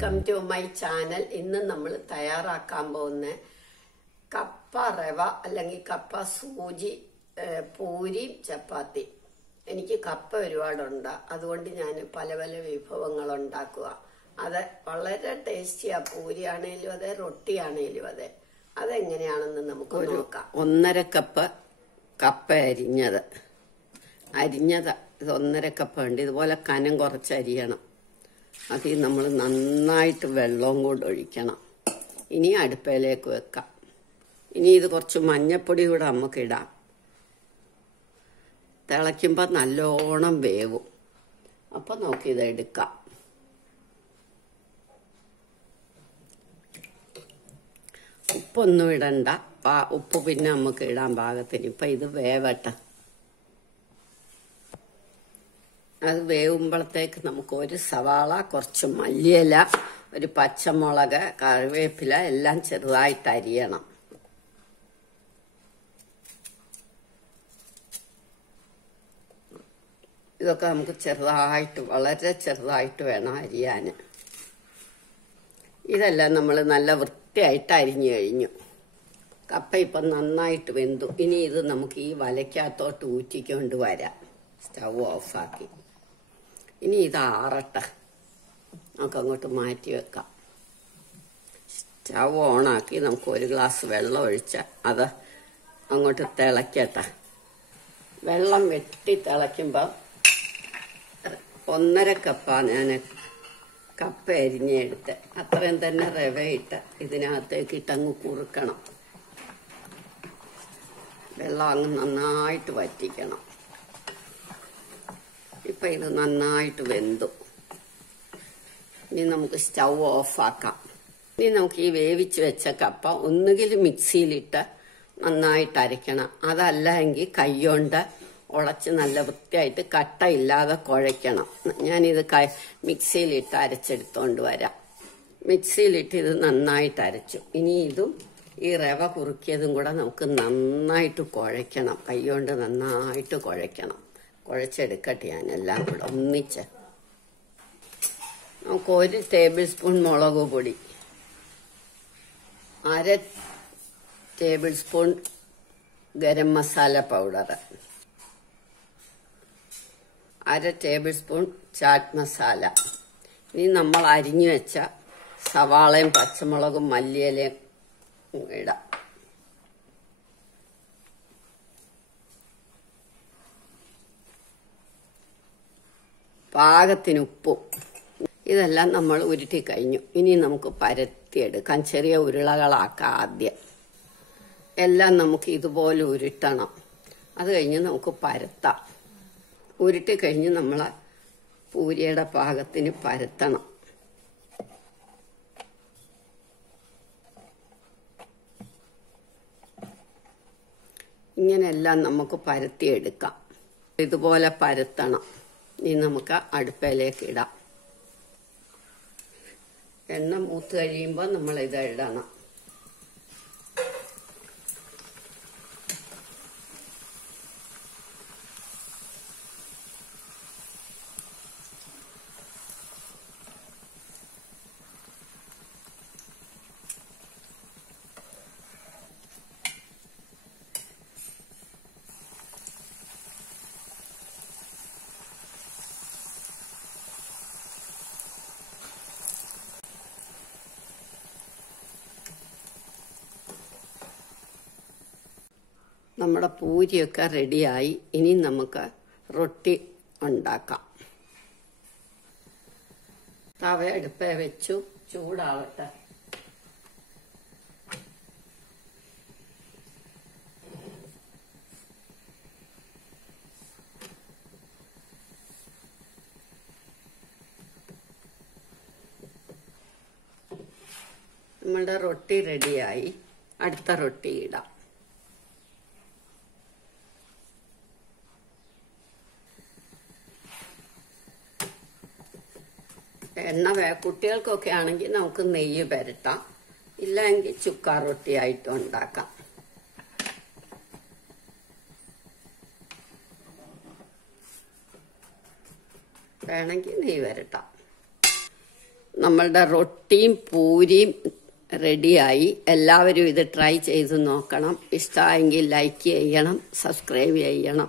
Welcome to my channel. ഇന്ന് നമ്മൾ തയ്യാറാക്കാൻ പോകുന്ന കപ്പ റവ അല്ലെങ്കിൽ കപ്പ സൂജി പൂരി ചപ്പാത്തി. എനിക്ക് കപ്പ ഒരുപാടുണ്ട്, അതുകൊണ്ട് ഞാൻ പല പല വിഭവങ്ങൾ ഉണ്ടാക്കുക. അത് വളരെ ടേസ്റ്റിയാ. പൂരിയാണേലും അതെ, റൊട്ടിയാണേലും അതെ. അതെങ്ങനെയാണെന്ന് നമുക്ക് നോക്കാം. 1.5 കപ്പ് കപ്പ അരിഞ്ഞത് ഇത് 1.5 കപ്പ് ഉണ്ട്. ഇതുപോലെ കനം കുറച്ച് അരിയണം. അതിൽ നമ്മൾ നന്നായിട്ട് വെള്ളവും കൂടെ ഒഴിക്കണം. ഇനി അടുപ്പയിലേക്ക് വെക്കാം. ഇനി ഇത് കുറച്ച് മഞ്ഞപ്പൊടി കൂടെ നമുക്ക് ഇടാം. തിളയ്ക്കുമ്പോൾ നല്ലോണം വേവും. അപ്പം നോക്കിയത് എടുക്കാം. ഉപ്പൊന്നും ഇടണ്ട, ഉപ്പ് പിന്നെ നമുക്ക് ഇടാൻ പാകത്തിന്. ഇപ്പം ഇത് വേവട്ടെ. അത് വേവുമ്പോഴത്തേക്ക് നമുക്ക് ഒരു സവാള, കുറച്ച് മല്ലിയില, ഒരു പച്ചമുളക്, കറിവേപ്പില എല്ലാം ചെറുതായിട്ട് അരിയണം. ഇതൊക്കെ നമുക്ക് ചെറുതായിട്ട്, വളരെ ചെറുതായിട്ട് വേണം അരിയാൻ. ഇതെല്ലാം നമ്മൾ നല്ല വൃത്തിയായിട്ട് അരിഞ്ഞു കഴിഞ്ഞു. കപ്പ ഇപ്പം നന്നായിട്ട് വെന്തു. ഇനി ഇത് നമുക്ക് ഈ വലയ്ക്കകത്തോട്ട് ഊറ്റിക്കൊണ്ട് വരാം. സ്റ്റൗ ഓഫാക്കി. ഇനി ഇത് ആറട്ടെ, നമുക്ക് അങ്ങോട്ട് മാറ്റി വെക്കാം. സ്റ്റൗ ഓണാക്കി നമുക്ക് ഒരു ഗ്ലാസ് വെള്ളം ഒഴിച്ച് അത് അങ്ങോട്ട് തിളക്കട്ടെ. വെള്ളം വെട്ടി തിളയ്ക്കുമ്പോൾ 1.5 കപ്പാണ് ഞാൻ കപ്പ അരിഞ്ഞെടുത്ത്. അത്രയും തന്നെ റവയിട്ട് ഇതിനകത്തേക്ക് ഇട്ടങ്ങ് കുറുക്കണം. വെള്ളം അങ്ങ് നന്നായിട്ട് വറ്റിക്കണം. ഇപ്പൊ ഇത് നന്നായിട്ട് വെന്തു. ഇനി നമുക്ക് സ്റ്റൗ ഓഫാക്കാം. ഇനി നമുക്ക് ഈ വേവിച്ച് വെച്ച കപ്പ ഒന്നുകിൽ മിക്സിയിലിട്ട് നന്നായിട്ട് അരയ്ക്കണം, അതല്ല എങ്കിൽ കൈകൊണ്ട് ഉടച്ച് നല്ല വൃത്തിയായിട്ട് കട്ടയില്ലാതെ കുഴയ്ക്കണം. ഞാനിത് മിക്സിയിലിട്ട് അരച്ചെടുത്തോണ്ട് വരാം. മിക്സിയിലിട്ട് ഇത് നന്നായിട്ട് അരച്ചു. ഇനി ഇതും ഈ റവ കുറുക്കിയതും കൂടെ നമുക്ക് നന്നായിട്ട് കുഴയ്ക്കണം. കൈകൊണ്ട് നന്നായിട്ട് കുഴയ്ക്കണം. കുഴച്ചെടുക്കട്ടെ ഞാൻ എല്ലാം കൂടെ ഒന്നിച്ച്. നമുക്ക് 1 ടേബിൾ സ്പൂൺ മുളക് പൊടി, 1/2 table spoon garam masala powder, 1/2 table spoon chat masala. ഇനി നമ്മൾ അരിഞ്ഞു വെച്ച സവാളയും പച്ചമുളകും മല്ലിയിലയും ഇടാം. പാകത്തിന് ഉപ്പും. ഇതെല്ലാം നമ്മൾ ഉരുട്ടി കഴിഞ്ഞു. ഇനി നമുക്ക് പരത്തിയെടുക്കാം. ചെറിയ ഉരുളകളാക്കാം ആദ്യം. എല്ലാം നമുക്ക് ഇതുപോലെ ഉരുട്ടണം. അത് കഴിഞ്ഞ് നമുക്ക് പരത്താം. ഉരുട്ടി കഴിഞ്ഞ് നമ്മൾ പൂരിയുടെ പാകത്തിന് പരത്തണം. ഇങ്ങനെയെല്ലാം നമുക്ക് പരത്തിയെടുക്കാം. ഇതുപോലെ പരത്തണം. ഇനി നമുക്ക് അടുപ്പയിലേക്ക് ഇടാം. എണ്ണ മൂത്ത് കഴിയുമ്പോൾ നമ്മൾ ഇത് ഇടണം. നമ്മുടെ പൂരിയൊക്കെ റെഡിയായി. ഇനി നമുക്ക് റൊട്ടി ഉണ്ടാക്കാം. തവ അടുപ്പേ വെച്ചു, ചൂടാവട്ടെ. നമ്മുടെ റൊട്ടി റെഡിയായി. അടുത്ത റൊട്ടി ഇടാം. എണ്ണ കുട്ടികൾക്കൊക്കെ ആണെങ്കിൽ നമുക്ക് നെയ്യ് പുരട്ടാം, ഇല്ലെങ്കിൽ ചുക്കാ റൊട്ടിയായിട്ട് ഉണ്ടാക്കാം. വേണമെങ്കിൽ നെയ്യ് പുരട്ടാം. നമ്മളുടെ റൊട്ടിയും പൂരിയും റെഡിയായി. എല്ലാവരും ഇത് ട്രൈ ചെയ്ത് നോക്കണം. ഇഷ്ടമായെങ്കിൽ ലൈക്ക് ചെയ്യണം, സബ്സ്ക്രൈബ് ചെയ്യണം.